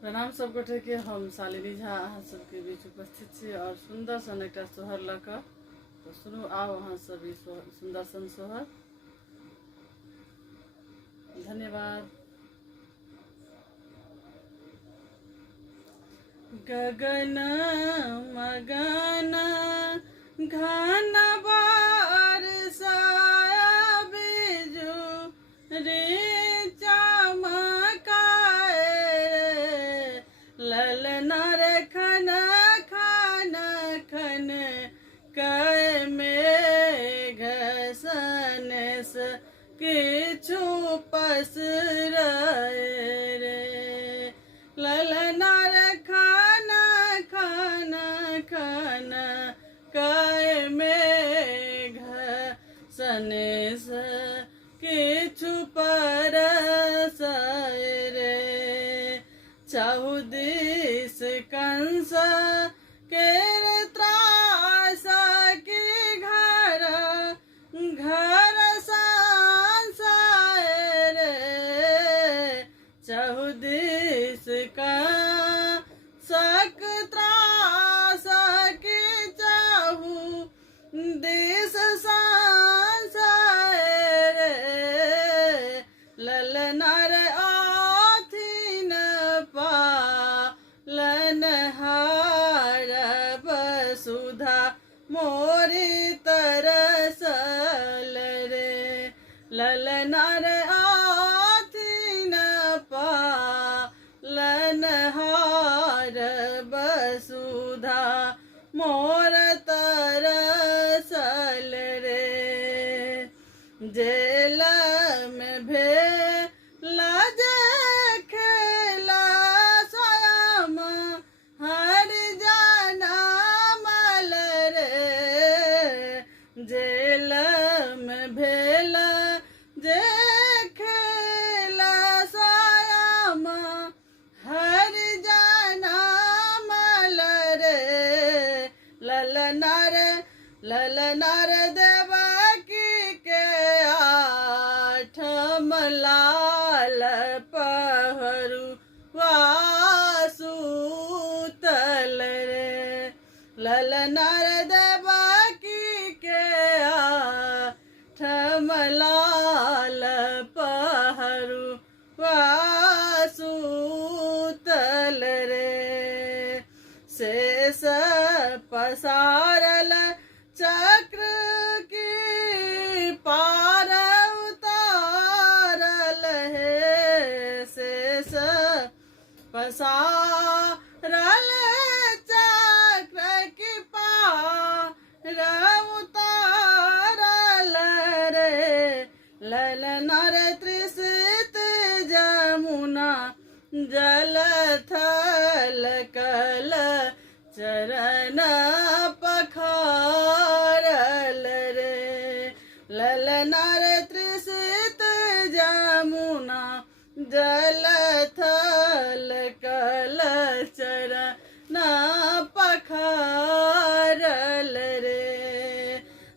प्रणाम सब गोटे के। हम शालिनी झा अहाँ सबके बीच उपस्थित छी और सुंदर सन एक सोहर लऽ कऽ तो सुनू। आओ अहाँ सब ई सुंदर सन सोहर। धन्यवाद। गगन मगन घन बरसाया बिजु रे ललना रे खन खन खन कै मेघ सन किछु पसरै रे। ललना रे खन खन खन कै मेघ सन किछु परसै रे। चहुदिस कंस केर त्रास की घर घर संसार रे। चहुदिस कंसक त्रास की चाहू दिस संसार रे। ललना रे लनहार वसुधा मोरी तरसल रे। ललना रे आथिन पालनहार वसुधा मोर तरसल रे। जेल में भेला जेल में भेल जे खेला सायाम हरि जाना मल रे। ललना रे देवकी के आठम लाल पहरू वासुतल रे। ललना रे लाल पहरू वासुतल रे। शेष पसारल चक्र की पार उतारल है। शेष पसारल चक्र की पार उतारल रे। ललना रे त्रिसित जमुना जल थल कल चरण पखारल रे। ललना रे त्रिसित जमुना जल थल कल चरण पखारल रे।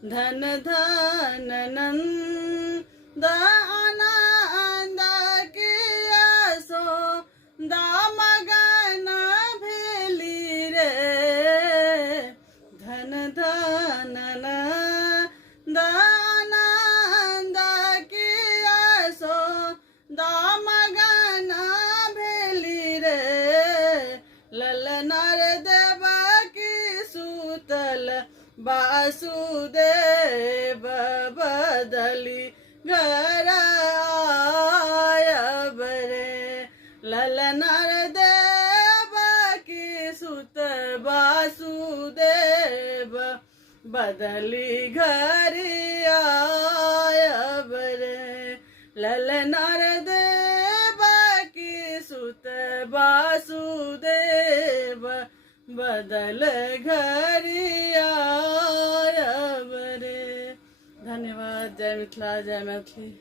धन धन नंद आनंद किया सो दामगन भेली रे। धन धन नंद आनंद किया सो दामगन भेली रे। ललना रे देवकी सुतल वासुदेव बदली घर आयब रे। ललना रे देवकी सुत वासुदेव बदली घर आयब रे। ललना रे देवकी सुत वासुदेव बदल घर आयब रे। धन्यवाद। जय मिथिला, जय मैथिली।